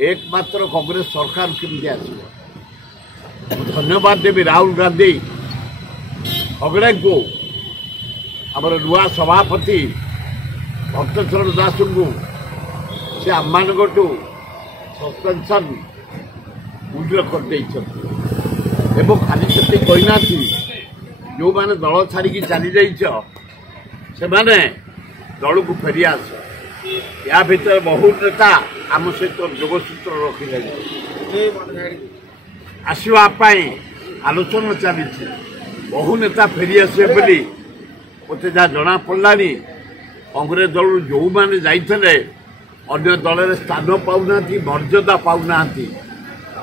एकमात्र कांग्रेस सरकार केमती आसो धन्यवाद देवी राहुल गांधी खगड़े को आमर नुआ सभापति भक्तचरण दास को से आम सस्पेंशन उद्र कर खाली से कहना जो मैंने दल छाड़ी चली से मैंने दल को फेरी आस या भीतर बहुत नेता आम सहित जोगसूत्र रखिले आसवाई आलोचना चली बहु नेता फेरी आसे मत जहाँ जना पड़ा कांग्रेस दल जो मैंने जाते अन्य दल स्थान पाऊना मर्यादा पाऊना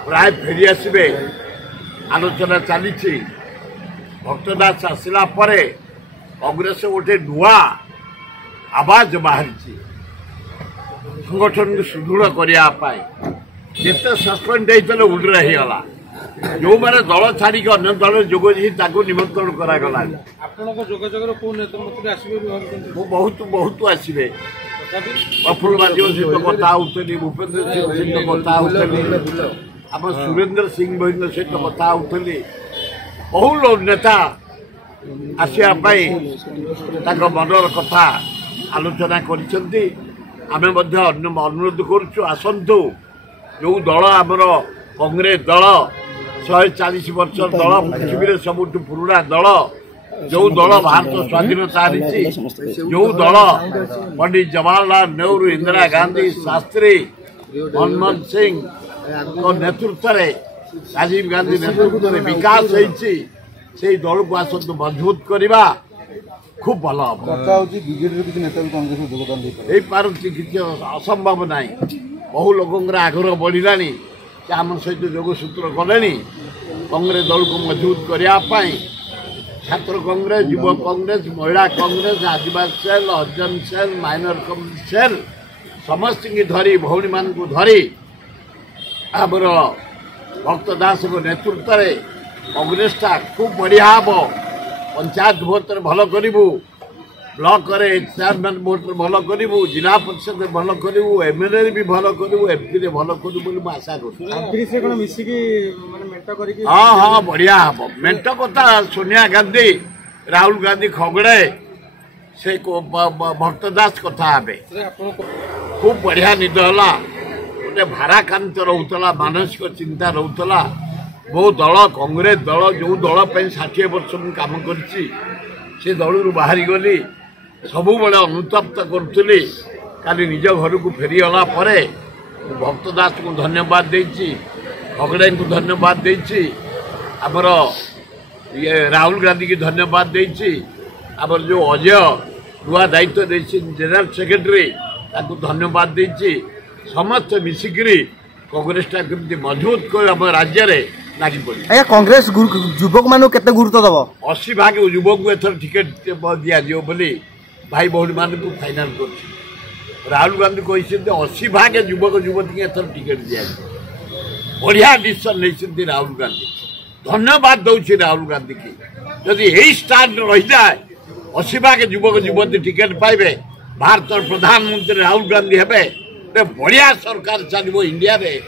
प्राय फेरी आसबे आलोचना चली भक्तदास आसला कांग्रेस गोटे नुआ आवाज बाहरी संगठन को सुदृढ़ करने जिते सस्पेंड होते उड्र होगा जो मैंने दल छाड़ी अन्य दल जोग निमंत्रण करागला बहुत बहुत आसवे प्रफुल्ल बाजी सहित कथा होती भूपेन्द्र सिंह सहित कथा होती आम सुरेन्द्र सिंह भाई सहित कथा होती बहु नेता आसवाई मनर कथा आलोचना करें अनुरोध करुचु आसतु जो दल आमर कांग्रेस दल 140 वर्ष दल पृथ्वी सबुठ पुराणा दल जो दल भारत स्वाधीनता आनी जो दल पंडित जवाहरलाल नेहरू इंदिरा गांधी शास्त्री मनमोहन सिंह नेतृत्व में राजीव गांधी नेतृत्व में विकास से दल को आसतु मजबूत करवा खूब भल किसी असंभव ना बहु लोक आग्रह बढ़ला आम सहित जोगसूत्र कले कांग्रेस दल को मजबूत करने छात्र कांग्रेस युवा कांग्रेस महिला कांग्रेस आदिवासी सेल हरिजन सेल माइनर कम्युनिटी सेल समस्त की धरी भौणी मान को धरी आमर भक्तदास नेतृत्व में कांग्रेस खूब बढ़िया हम पंचायत भोट भल करूँ ब्लॉक चेयरमैन भोट भल करूँ जिला परिषद भल करूँ एमएलए भी भल करूँ एमपी भल करूँ आशा कर हाँ हाँ बढ़िया हम मेट कथा सोनिया गांधी राहुल गांधी खगड़े से भक्तदास कथा हे खूब बढ़िया निद है गोटे भाराक्रांत रोला मानसिक चिंता रोला मो दल कांग्रेस दल जो दल 60 वर्ष मु काम कर दल बाहरी गली सबु बड़े अनुतप्त करुली काली निज घर को फेरीगला भक्तदास को धन्यवाद देती खगड़े को धन्यवाद देती आमर ये राहुल गांधी की धन्यवाद देती आमर जो अजय नुआ दायित्व देती जनरल सेक्रेटरी ताको धन्यवाद देती समस्त मिसिकी कांग्रेस केमती मजबूत कर आम राज्य लगी पड़े कांग्रेस युवक मान के गुरुत्व दब 80 भाग युवक को एथर टिकेट दिज्व बोली भाई भौणी मान को फाइनाल कर राहुल गांधी कहते 80 भाग युवक युवती एथर टिकेट दिज्व बढ़िया डिसीजन नहीं राहुल गांधी धन्यवाद दौर राहुल गांधी की जदि यही स्टार्ट रही जाए 80 भाग युवक युवती टिकेट पाइबे भारत प्रधानमंत्री राहुल गांधी हे बढ़िया सरकार चलो इंडिया रे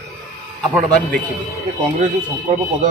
आपण देखिए कांग्रेस जो संकल्प पद